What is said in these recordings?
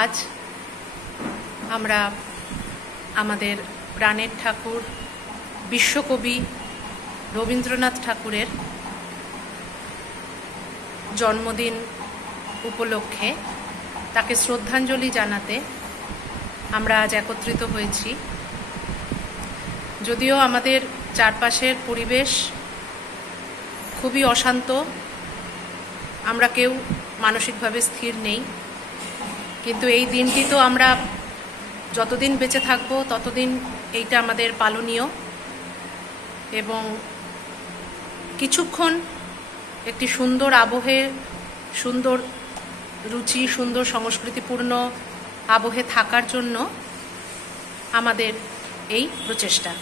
আজ আমরা আমাদের প্রাণের ঠাকুর বিশ্বকবি রবীন্দ্রনাথ ঠাকুরের জন্মদিন উপলক্ষে তাকে শ্রদ্ধাঞ্জলি জানাতে আমরা আজ একত্রিত হয়েছি। যদিও আমাদের চারপাশের পরিবেশ খুবই অশান্ত, আমরা কেউ মানসিকভাবে স্থির নেই, কিন্তু এই দিনটি তো আমরা যতদিন বেঁচে থাকব ততদিন এইটা আমাদের পালনীয় এবং কিছুক্ষণ একটি সুন্দর আবহে, সুন্দর রুচি, সুন্দর সংস্কৃতিপূর্ণ আবহে থাকার জন্য আমাদের এই প্রচেষ্টা।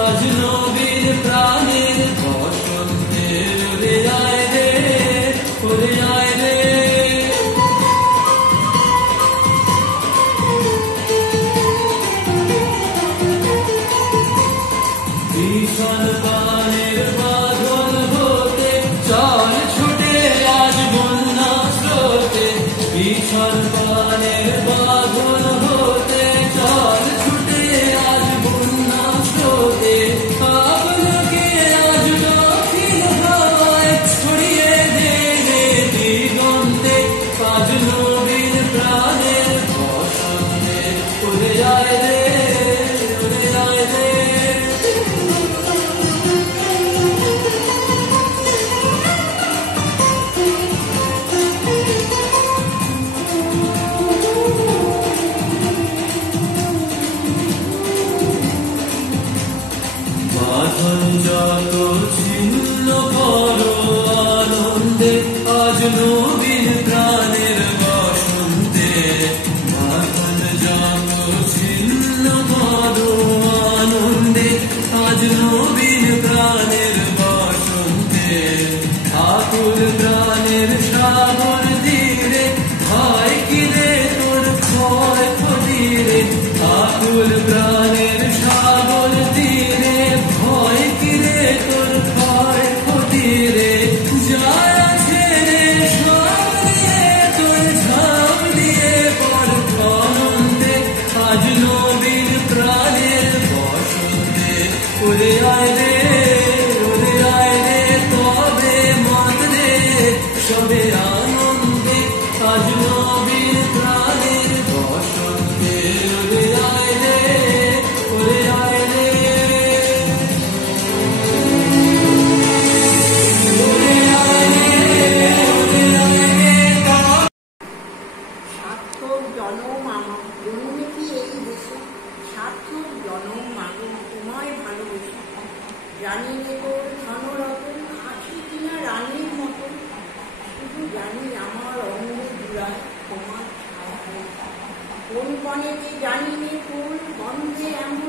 আজ নবীন প্রাণের বসন্তে উড়ে আয় রে, উড়ে আয় রে। ভীষণ প্রাণের বাঁধন হতে চল ছুটে আজ বন্যা স্রোতে, ভীষণ প্রাণের বাঁধন হতে চল ছুটে আজ বন্যা স্রোতে। আপনাকে আজ দক্ষিণ হাওয়ায় ছড়িয়ে দে রে দিগন্তে, আজ নবীন প্রাণের বসন্তে উড়ে আয় রে, উড়ে আয় রে। বাঁধন যত ছিন্ন করো আনন্দে, আজ নবীন প্রাণের বসন্তে। বাঁধন যত ছিন্ন করো আনন্দে, আজ নবীন প্রাণের বসন্তে। ঠাকুর প্রাণের সাগর তীরে হয় কি রে তোর ক্ষয় ক্ষতি রে, ঠাকুর প্রাণের সাগর তীরে ভয় কি রে তোর ক্ষয় ক্ষতি রে। যায় আছে রে সব দিয়ে তোর ঝাম দিয়ে পর অনন্তে, আজ নবীন প্রাণের বসন্তে উড়ে আয় রে, উড়ে আয় রে। তবে মত রে সবে আনন্দে, আজ নবীন প্রাণের বসন্তে উড়ে আয় রে, উড়ে আয় রে, উড়ে আয় রে, উড়ে আয় রে। সার্থক জনম আমার জন্মে কি এই দেশে, সার্থক জনম মাগো তোমায় ভালোবেসে। জানি নে তোর ধনরতন আছি কিনা রানীর মতো, শুধু জানি আমার অঙ্গ জুড়ায় তোমার ছায়া। কোন বনেতে জানি নে কোন গন্ধে আমি